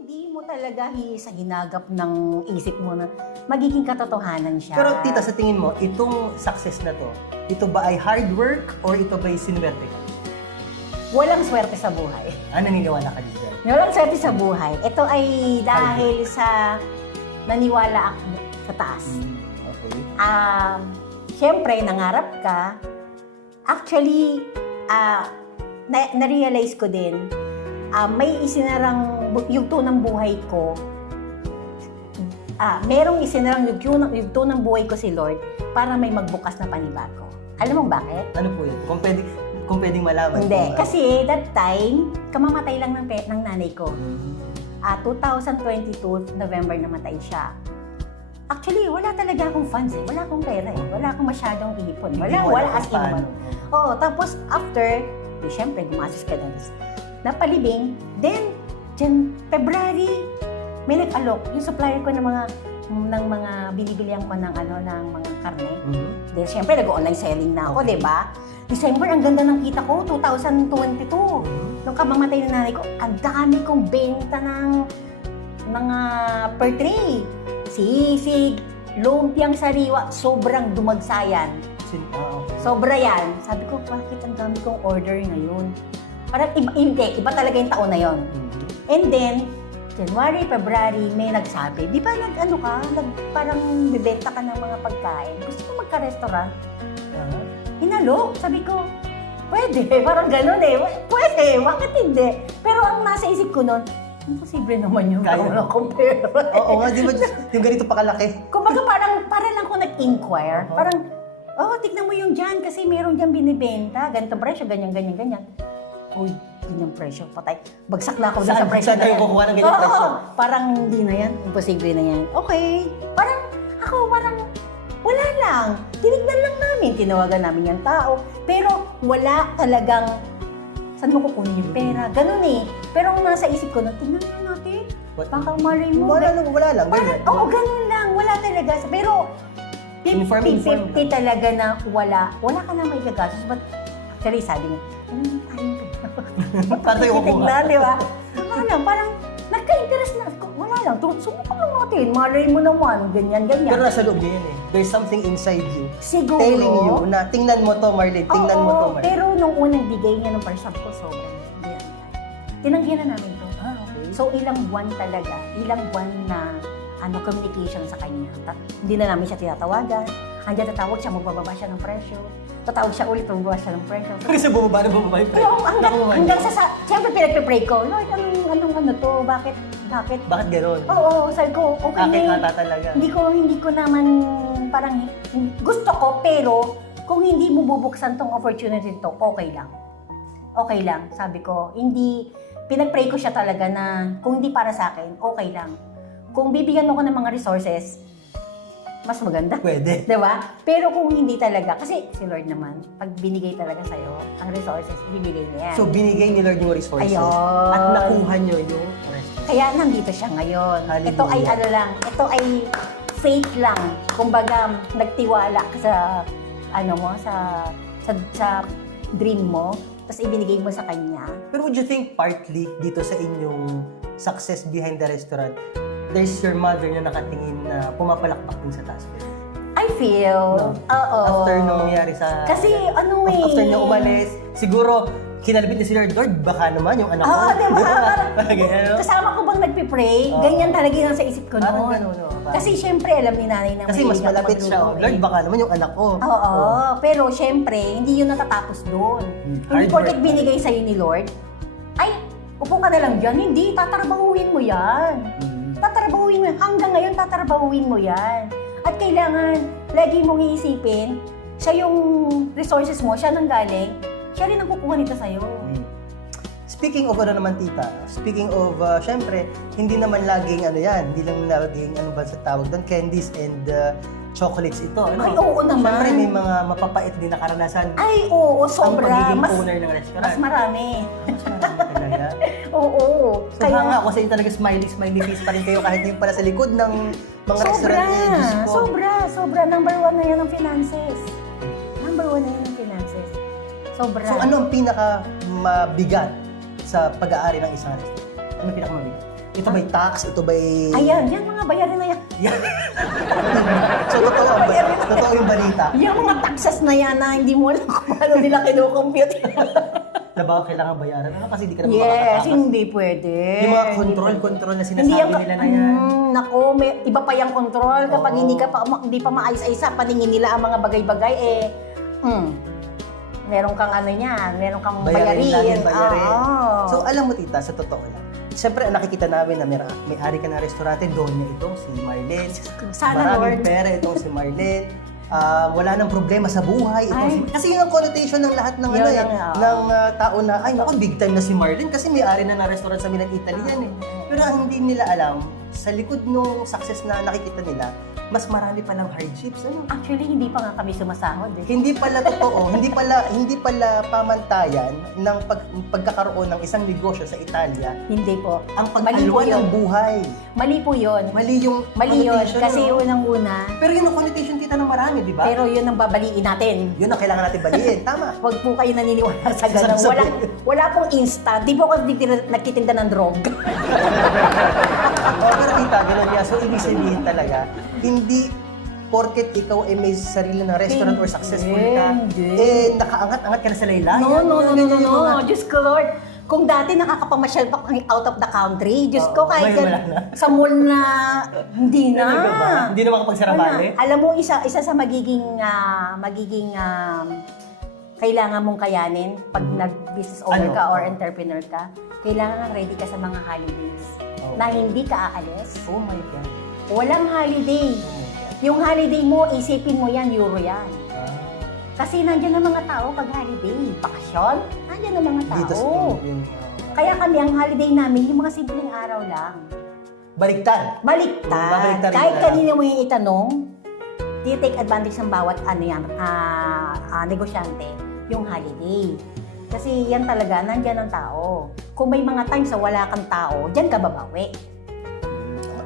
hindi mo talaga sa hinagap ng isip mo na magiging katotohanan siya. Pero tita, sa tingin mo, itong success na to, ito ba ay hard work or ito ba ay sinuwerte ka? Walang swerte sa buhay. Naniniwala ka dito? Walang swerte sa buhay. Ito ay dahil sa naniwala ako sa taas. Okay. Siyempre, nangarap ka. Actually, na-realize ko din, may isinarang yugto ng buhay ko. Merong isinarang yugto ng buhay ko si Lord para may magbukas na panibago. Alam mo bakit? Ano po yun? Kung pwedeng malaman. Hindi. Kasi that time, kamamatay lang ng nanay ko. 2022, November namatay siya. Actually, wala talaga akong funds eh. Wala akong pera eh. Wala akong masyadong ipon. Wala as in. Oo, tapos after, siyempre, gumasos ka na. Napalibing. Then, February, may nag-alok. Yung supplier ko ng mga binibilihan ko ng mga karne. Then, siyempre, nag-online selling na ako, di ba? December, ang ganda ng kita ko, 2022. Nung kamamatay na nanay ko, ang dami kong benta ng mga per tray. Sisig, lumpiang sariwa, sobrang dumagsayan. Sobra yan. Sabi ko, bakit ang dami kong order ngayon? Parang iba talaga yung taon na yon. And then, January, February, may nagsabi, di ba parang bibenta ka ng mga pagkain? Gusto mo magka-restaurant? Hinalo. Sabi ko, pwede. Parang gano'n eh. Pwede. Bakit hindi? Pero ang nasa isip ko noon, imposible naman yun. Kaya Wala akong pera. Oo nga, di ba yung ganito pa kalaki? Kumbaga parang lang ako nag-inquire. Parang, tignan mo yung dyan kasi meron dyan binibenta. Ganito presyo, ganyan. Uy, ganyang presyo. Patay. Bagsak na ako sa presyo Saan tayo kukuha ng ganyang presyo? Parang hindi na yan. Imposible na yan. Okay. Parang wala lang. Tinignan lang namin. Tinawagan namin yung tao. Pero wala talagang saan mo kukunin yung pera. Ganun eh. Pero ang nasa isip ko, tingnan natin. Baka malay mo. Wala lang. Ganyan. Oo, ganun lang. Wala talaga. Pero 50-50 talaga na wala. Wala ka na may gagastos. But actually, sabi niya, Paano tayo kukuha? Di ba? Wala lang. Parang nagka-interest na. Wala lang. Subukan lang natin. Malay mo naman. Ganyan. Pero nasa loob niya yan eh. There's something inside you Siguro. telling you na tingnan mo to, Marlene. Tingnan mo to, Marlene. Pero nung unang bigay niya ng persap ko, sobrang tinanggihan na namin to. Okay. So ilang buwan talaga. Ilang buwan na communication sa kanya. Hindi na namin siya tinatawagan. Andiyan tatawag siya, magbababa siya ng presyo. Tatawag siya ulit, magbababa siya ng presyo. Kasi bumaba yung presyo. Pero hanggang siyempre pinagpipray ko, Lord, anong to? Bakit? Bakit gano'n? Oo, sabi ko, okay Bakit na. ata talaga? Hindi ko naman parang gusto ko, pero kung hindi mo bubuksan tong opportunity to, okay lang. Okay lang, sabi ko. Pinag-pray ko siya talaga na kung hindi para sa akin, okay lang. Kung bibigyan mo ko ng mga resources, mas maganda. Pwede. Diba? Pero kung hindi talaga, kasi si Lord naman, pag binigay talaga sa'yo, ang resources, ibibigay niya yan. So, binigay ni Lord yung resources. Ayun. At nakuha nyo yung resources. Kaya nandito siya ngayon. Hallelujah. Ito ay faith lang. Kumbaga, nagtiwala ka sa dream mo, tapos ibinigay mo sa kanya. Pero would you think partly dito sa inyong success behind the restaurant, there's your mother na nakatingin na pumapalakpak din sa taas? I feel, oo. After nung nangyari sa... Kasi After niya umalis, siguro, kinalapit ni si Lord, baka naman yung anak ko. Oo, diba? Ganyan, no? Kasama ko bang nagpipray? Ganyan talaga yung sa isip ko Parang noon. ganun, no? Kasi syempre, alam ni nanay na Kasi mas malapit siya. Lord, baka naman yung anak ko. Oo, pero syempre, hindi yun natatapos doon. Hindi porket binigay sa'yo ni Lord, ay, upo ka na lang dyan. Hindi, tatrabahuin mo yan. Tatrabahuin mo yan. Hanggang ngayon, tatrabahuin mo yan. At kailangan, lagi mong iisipin, siya yung resources mo, siya nang galing, siya rin ang kukuha nito sa'yo. Speaking of tita, syempre, hindi naman laging hindi lang laging ba sa tawag doon, candies and chocolates ito. Ay, oo naman. Syempre, may mga mapapait din na karanasan. Ay, oo, sobra. Ang pagiging owner ng restaurant. Mas marami. Mas marami talaga. Oo. So nga ako sa inyo talaga smiley face pa rin kayo kahit yung pala sa likod ng mga restaurant niya. Diyos ko. Sobra. Number one na yan ang finances. Sobra. So ano ang pinaka mabigat sa pag-aari ng isang restaurant? Ano pinaka mabigat? Ito ba'y tax? Ito ba'y... Ayan, yan mga bayarin na yan. So, totoo yung balita. Yung mga taxes na yan na hindi mo alam kung paano nila kinukompute. Na ba kailangan bayaran? Ano kasi di ka naman Yes, makakatakas? hindi pwede. Yung mga control na Hindi sinasabi nila na yan. Naku, iba pa yung control kapag Oo. hindi pa maayos-ayos paningin nila ang mga bagay-bagay meron kang ano yan, meron kang Bayarin. bayarin. Oo. So, alam mo tita, sa totoo lang. Siyempre, nakikita namin na may-ari ka ng restaurante, doon niya itong si Marlene. Sana, Maraming Lord. pera itong si Marlene. Wala nang problema sa buhay. Ay. Kasi yun ang connotation ng lahat ng, Yun lang, ng tao na, ay naku, big time na si Marlene kasi may-ari na ng restaurant sa Milan, Italy yan eh. Pero ang hindi nila alam, sa likod ng success na nakikita nila, mas marami palang hardships. Ano? Actually, hindi pa nga kami sumasahod eh. Hindi pala totoo, hindi pala pamantayan ng pagkakaroon ng isang negosyo sa Italia Hindi po. ang Mali po pagkaluan ng yun. buhay. Mali po yun. Mali yung Mali yun. connotation, Kasi no? unang-una, Pero yun ang connotation kita ng marami, di ba? pero yun ang babaliin natin. Yun ang kailangan natin baliin. Tama. Huwag po kayo naniniwala sa ganun. Wala pong instant. Di po ako nagtitinda ng drog. Pero kita, gano'n niya. So, ibig sabihin talaga, hindi porket ikaw ay may sarili na restaurant or successful ka, Hindi. nakaangat-angat ka na sa laylayan. No. Diyos ko, Lord. Kung dati nakakapamasyal pa kami out of the country, Diyos ko, kahit ngayon wala na. sa mall na, hindi na. Talaga ba? Hindi na makapagsarabali? Wala. Alam mo, isa sa magiging kailangan mong kayanin pag nag-business owner Ano? ka or entrepreneur ka, kailangan ready ka sa mga holidays Okay. na hindi ka aalis. Oh my God. Walang holiday. Oh my God. Yung holiday mo, isipin mo yan, euro yan. Ah. Kasi nandiyan ang mga tao pag holiday. Bakasyon, nandiyan ang mga Dito sa tao. Kaya kami, ang holiday namin, yung mga simpleng araw lang. Baliktad. Baliktad. Babaliktad Kahit nila. kanina mo yung itanong, take advantage ng bawat negosyante, yung holiday. Kasi yan talaga, nandyan ang tao. Kung may mga times na wala kang tao, dyan ka babawi.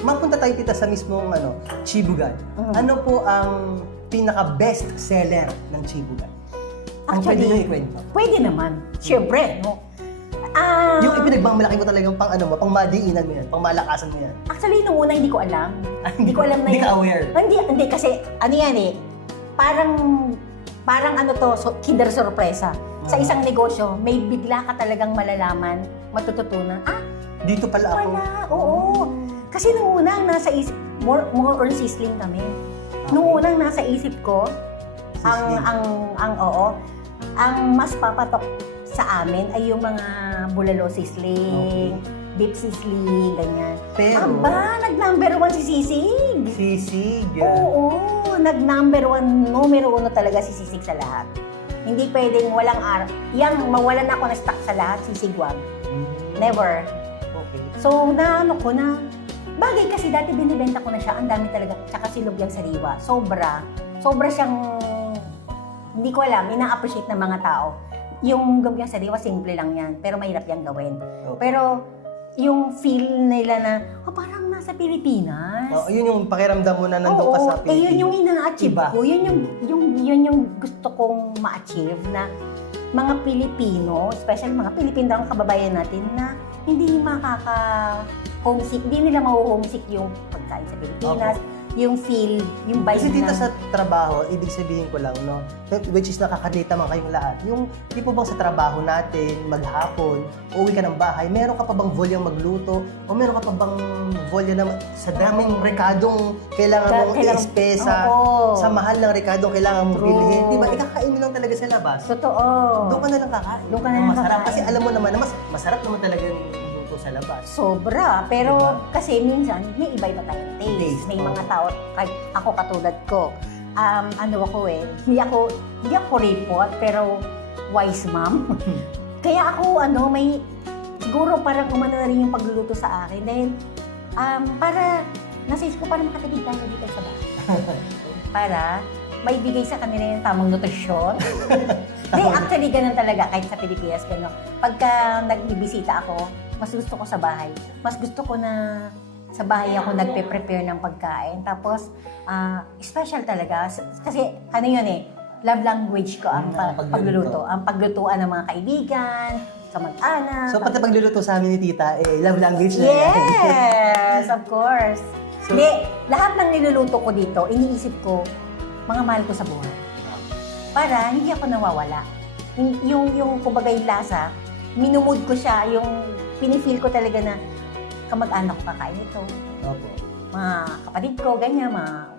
Mapunta tayo tita sa mismong Chibugan. Ano po ang pinaka-best seller ng Chibugan? Ang pwede nyo ikwento. Pwede naman. Siyempre, no? Yung ipinagmamalaki mo talagang pang madiinan mo yan, pang malakasan mo yan. Actually, nung una hindi ko alam. Hindi ko alam na Hindi ka aware. Hindi kasi ano yan eh. Parang ano to, kinder sorpresa. Sa isang negosyo, may bigla ka talagang malalaman, matututunan. Dito pala ako. Wala, oo. Kasi nung una, nasa isip, more on sizzling kami. Nung unang nasa isip ko, Sizzling. ang mas papatok sa amin ay yung mga bulalo sizzling, beef sizzling, ganyan. Pero, Aba, nag-number 1 si Sisig. sisig. Oo, nag-number 1, numero 1 talaga si Sisig sa lahat. Hindi pwedeng walang araw. Yang mawalan ako na stock sa lahat, Sisig wag. Never. Okay. So, naano ko na, bagay kasi dati binibenta ko na siya, ang dami talaga, tsaka si Lubyang Sariwa. Sobra siyang, hindi ko alam, ina-appreciate ng mga tao. Yung Lubyang Sariwa, simple lang yan, pero mahirap yan gawin. Okay. Pero, yung feel nila na, parang nasa Pilipinas. Yun yung pakiramdam mo na nandun ka sa Pilipinas. Yun yung ina-achieve Iba. ko. Yun yung gusto kong ma-achieve na mga Pilipino, especially mga Pilipino ang kababayan natin na hindi makaka-homesick, hindi nila ma-homesick yung pagkain sa Pilipinas, yung feel, yung vibe Kasi dito ng- sa trabaho, ibig sabihin ko lang, no, which is nakaka-relate naman kayong lahat, yung di po bang sa trabaho natin, maghapon, uwi ka ng bahay, meron ka pa bang volyang magluto, o meron ka pa bang volya na sa daming rekadong kailangan mong i-espesa, Oo. sa mahal ng rekadong kailangan mong True. bilhin, di ba? Ikakain mo lang talaga sa labas. Totoo. Doon ka na lang kakain. Doon ka na lang Masarap. kakain. Kasi alam mo naman na masarap naman talaga yung luto sa labas. Sobra. Pero Diba? kasi minsan, may iba-iba tayong taste. Taste, May oo. mga tao, kahit ako katulad ko, ano ako hindi ako repot, pero wise mom. Kaya ako, siguro parang umano na rin yung pagluluto sa akin. Dahil, para, nasa isip ko para makatagig tayo dito sa bahay. Para, maibigay sa kanila yung tamang nutrisyon. Hindi, actually, ganun talaga, kahit sa Pilipinas, ganun. Pagka nagbibisita ako, mas gusto ko sa bahay. Mas gusto ko na sa bahay ako nagpe-prepare ng pagkain. Tapos, special talaga. Kasi, love language ko ang Ang pagluluto. pagluluto. Ang paglutuan ng mga kaibigan, kamag-anak. So, pati pagluluto sa amin ni tita, love language na yan. Yes, of course. So- Hindi, lahat ng niluluto ko dito, iniisip ko, mga mahal ko sa buhay. Para hindi ako nawawala. Yung kumbaga yung lasa, minumod ko siya, yung pinifeel ko talaga na kamag-anak ko kakain ito. Opo. Mga kapatid ko, ganyan,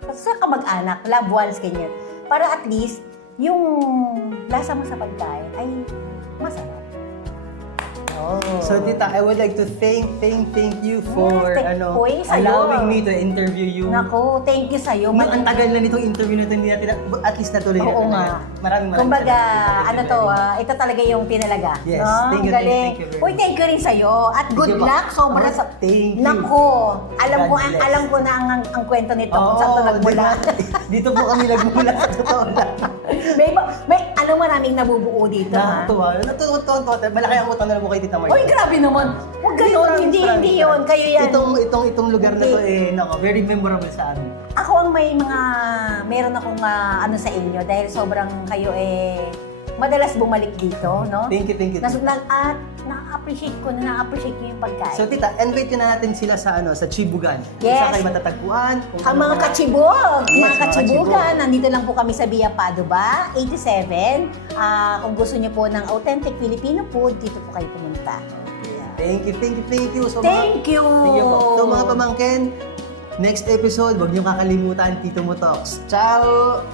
sa kamag-anak, loved ones, ganyan. Para at least, yung lasa mo sa pagkain ay masarap. Oh. So, tita, I would like to thank you for Uy, sa'yo. allowing me to interview you. Naku, thank you sa'yo. Yung ang tagal na nitong interview na ito, hindi natin, at least natuloy natin. Oo nga. Maraming Kumbaga, salamat. ito talaga yung pinalaga. Yes, no? thank you, Galing. thank you very Uy, thank you rin sa'yo. At good Thank you, luck. Sobra oh, sa... thank you. Naku, alam God ko, bless. alam ko na ang kwento nito kung saan ito nagmula. Dito po kami nagmula sa totoo lang. may maraming nabubuo dito, ha? Nakakatuwa. Natutuwa. Malaki ang utang na lang po kay Tita Marta. Uy, grabe naman. Huwag ganun. Hindi yun. Kayo yan. Itong lugar na to very memorable sa amin. Ako ang meron akong sa inyo dahil sobrang kayo madalas bumalik dito, no? Thank you. At na-appreciate ko yung pagkain. So tita, invite na natin sila sa Chibugan. Yes. Saan kayo matatagpuan? Ang mga kachibog, Yes, mga mga kachibugan, kachibog. nandito lang po kami sa Via Padua, 87. Kung gusto niyo po ng authentic Filipino food, dito po kayo pumunta. Thank you. So, Thank you! Thank you po. So mga pamangkin, next episode, huwag niyo kakalimutan Tito Mo Talks. Ciao!